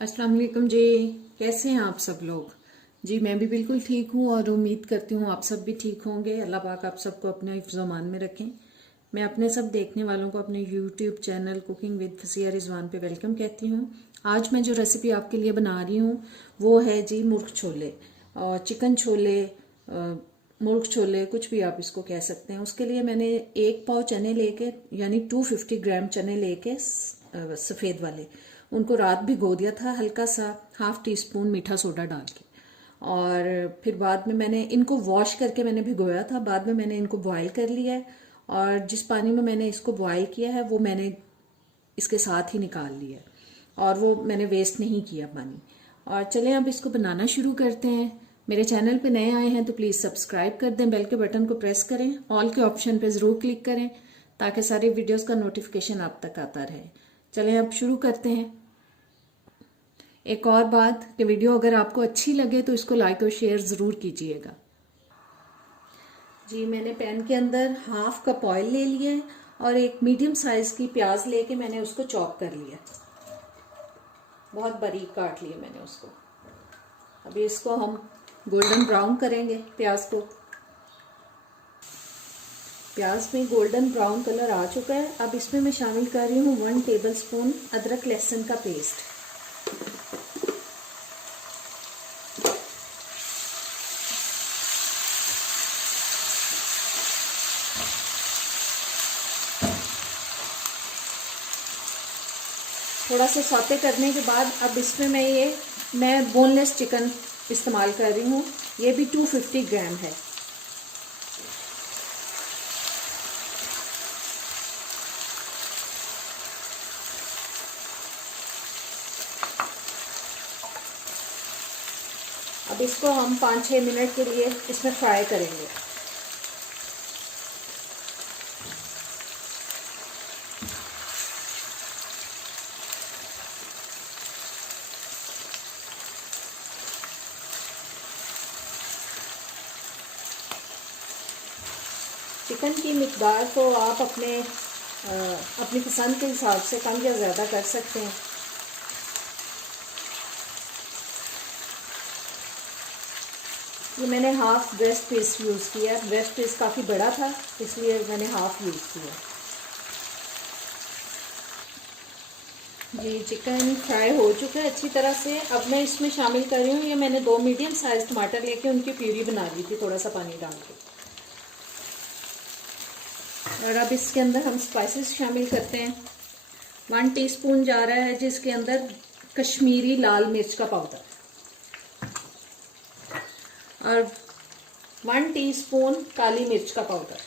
अस्सलाम वालेकुम जी। कैसे हैं आप सब लोग? जी मैं भी बिल्कुल ठीक हूँ और उम्मीद करती हूँ आप सब भी ठीक होंगे। अल्लाह पाक आप सबको अपने हिफ्ज़-ओ-मान में रखें। मैं अपने सब देखने वालों को अपने YouTube channel cooking with Fasiya Rizwan पे वेलकम कहती हूँ। आज मैं जो रेसिपी आपके लिए बना रही हूँ वो है जी मुर्ग छोले और चिकन छोले, मुर्ग छोले, कुछ भी आप इसको कह सकते हैं। उसके लिए मैंने 1 पाव चने लेके यानी 250 ग्राम चने लेके सफ़ेद वाले उनको रात भिगो दिया था, हल्का सा ½ टीस्पून मीठा सोडा डाल के। और फिर बाद में मैंने इनको वॉश करके मैंने भिगोया था, बाद में मैंने इनको बॉयल कर लिया है और जिस पानी में मैंने इसको बॉयल किया है वो मैंने इसके साथ ही निकाल लिया है और वो मैंने वेस्ट नहीं किया पानी। और चलें अब इसको बनाना शुरू करते हैं। मेरे चैनल पे नए आए हैं तो प्लीज़ सब्सक्राइब कर दें, बेल के बटन को प्रेस करें, ऑल के ऑप्शन पे ज़रूर क्लिक करें ताकि सारी वीडियोस का नोटिफिकेशन आप तक आता रहे। चलें अब शुरू करते हैं। एक और बात कि वीडियो अगर आपको अच्छी लगे तो इसको लाइक और शेयर ज़रूर कीजिएगा। जी मैंने पैन के अंदर ½ कप ऑयल ले लिया है और एक मीडियम साइज़ की प्याज लेके मैंने उसको चॉप कर लिया, बहुत बारीक काट लिया मैंने उसको। अभी इसको हम गोल्डन ब्राउन करेंगे प्याज को। प्याज में गोल्डन ब्राउन कलर आ चुका है। अब इसमें मैं शामिल कर रही हूँ 1 टेबलस्पून अदरक लहसुन का पेस्ट। थोड़ा सा सौते करने के बाद अब इसमें मैं बोनलेस चिकन इस्तेमाल कर रही हूँ। ये भी 250 ग्राम है। अब इसको हम 5-6 मिनट के लिए इसमें फ्राई करेंगे। चिकन की मिकदार को आप अपनी पसंद के हिसाब से कम या ज़्यादा कर सकते हैं। ये मैंने ½ ब्रेस्ट पीस यूज़ किया। ब्रेस्ट पीस काफ़ी बड़ा था इसलिए मैंने ½ यूज़ किया। जी चिकन फ्राई हो चुका है अच्छी तरह से। अब मैं इसमें शामिल कर रही हूँ, ये मैंने 2 मीडियम साइज टमाटर लेके उनकी प्यूरी बना ली थी थोड़ा सा पानी डाल के। और अब इसके अंदर हम स्पाइसेस शामिल करते हैं। 1 टीस्पून जा रहा है जिसके अंदर कश्मीरी लाल मिर्च का पाउडर और 1 टीस्पून काली मिर्च का पाउडर,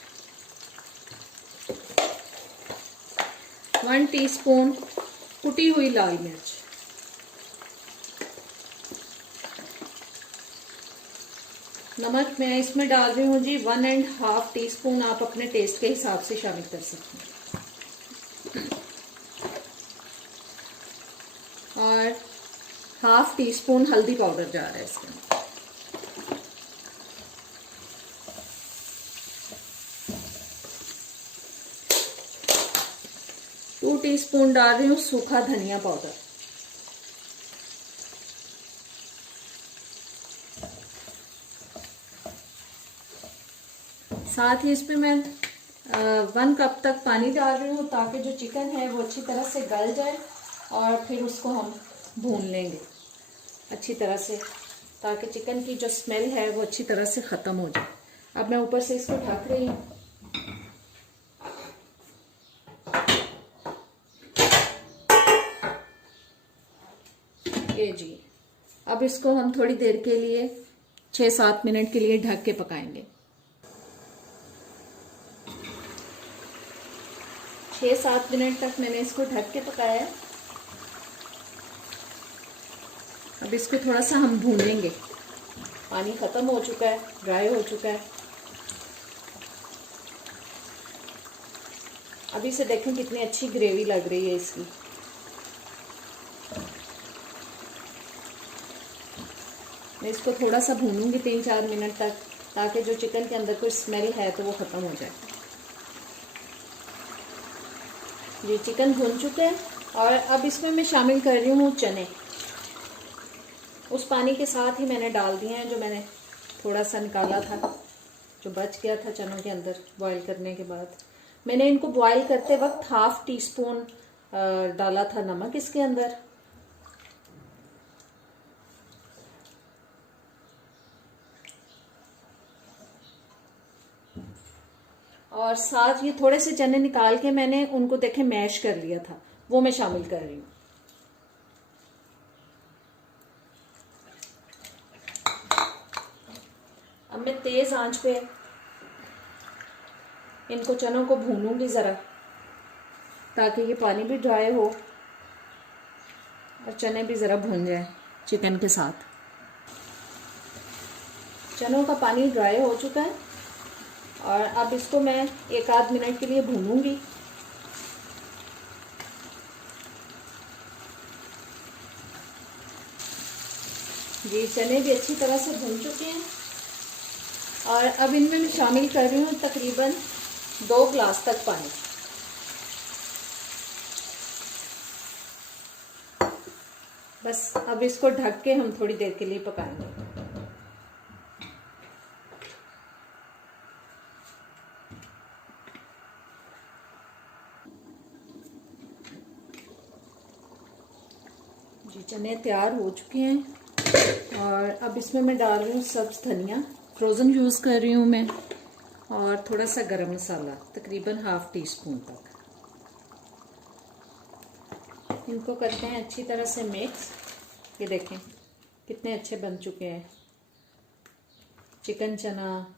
1 टीस्पून कुटी हुई लाल मिर्च, नमक मैं इसमें डाल रही हूँ जी 1½ टीस्पून। आप अपने टेस्ट के हिसाब से शामिल कर सकते हैं। और ½ टीस्पून हल्दी पाउडर जा रहा है इसमें। टू टीस्पून डाल रही हूँ सूखा धनिया पाउडर। साथ ही इसमें मैं 1 कप तक पानी डाल रही हूँ ताकि जो चिकन है वो अच्छी तरह से गल जाए और फिर उसको हम भून लेंगे अच्छी तरह से ताकि चिकन की जो स्मेल है वो अच्छी तरह से ख़त्म हो जाए। अब मैं ऊपर से इसको ढक रही हूँ। ये जी अब इसको हम थोड़ी देर के लिए 6-7 मिनट के लिए ढक के पकाएंगे। 6-7 मिनट तक मैंने इसको ढक के पकाया है। अब इसको थोड़ा सा हम भूनेंगे। पानी ख़त्म हो चुका है, ड्राई हो चुका है। अभी से देखें कितनी अच्छी ग्रेवी लग रही है इसकी। मैं इसको थोड़ा सा भूनूंगी 3-4 मिनट तक ताकि जो चिकन के अंदर कोई स्मेल है तो वो ख़त्म हो जाए। ये चिकन भून चुके हैं और अब इसमें मैं शामिल कर रही हूँ चने। उस पानी के साथ ही मैंने डाल दिए हैं, जो मैंने थोड़ा सा निकाला था, जो बच गया था चनों के अंदर बॉईल करने के बाद। मैंने इनको बॉईल करते वक्त 1/2 टीस्पून डाला था नमक इसके अंदर। और साथ ये थोड़े से चने निकाल के मैंने उनको देखे मैश कर लिया था, वो मैं शामिल कर रही हूँ। अब मैं तेज आंच पे इनको चनों को भूनूंगी ज़रा, ताकि ये पानी भी ड्राई हो और चने भी ज़रा भून जाए चिकन के साथ। चनों का पानी ड्राई हो चुका है और अब इसको मैं 1-8 मिनट के लिए भूनूंगी। ये चने भी अच्छी तरह से भून चुके हैं और अब इनमें मैं शामिल कर रही हूँ तकरीबन 2 गिलास तक पानी। बस अब इसको ढक के हम थोड़ी देर के लिए पकाएंगे। जी चने तैयार हो चुके हैं और अब इसमें मैं डाल रही हूँ सब्ज़ धनिया, फ्रोज़न यूज़ कर रही हूँ मैं, और थोड़ा सा गरम मसाला तकरीबन 1/2 टीस्पून तक। इनको करते हैं अच्छी तरह से मिक्स। ये देखें कितने अच्छे बन चुके हैं चिकन चना,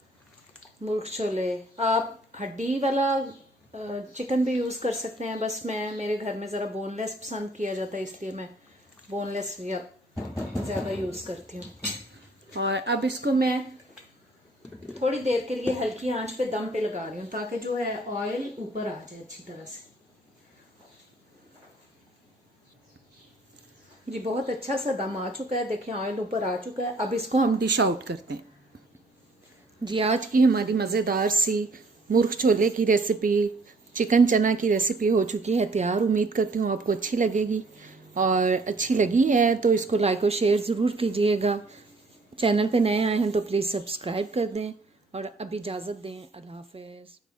मुर्ग छोले। आप हड्डी वाला चिकन भी यूज़ कर सकते हैं, बस मेरे घर में ज़रा बोनलेस पसंद किया जाता है, इसलिए मैं बोनलेस या ज़्यादा यूज़ करती हूँ। और अब इसको मैं थोड़ी देर के लिए हल्की आंच पे दम पे लगा रही हूँ, ताकि जो है ऑयल ऊपर आ जाए अच्छी तरह से। जी बहुत अच्छा सा दम आ चुका है, देखिए ऑयल ऊपर आ चुका है। अब इसको हम डिश आउट करते हैं। जी आज की हमारी मज़ेदार सी मुर्ग छोले की रेसिपी, चिकन चना की रेसिपी हो चुकी है तैयार। उम्मीद करती हूँ आपको अच्छी लगेगी, और अच्छी लगी है तो इसको लाइक और शेयर ज़रूर कीजिएगा। चैनल पे नए आए हैं तो प्लीज़ सब्सक्राइब कर दें, और अब इजाज़त दें। अल्लाह हाफ़िज़।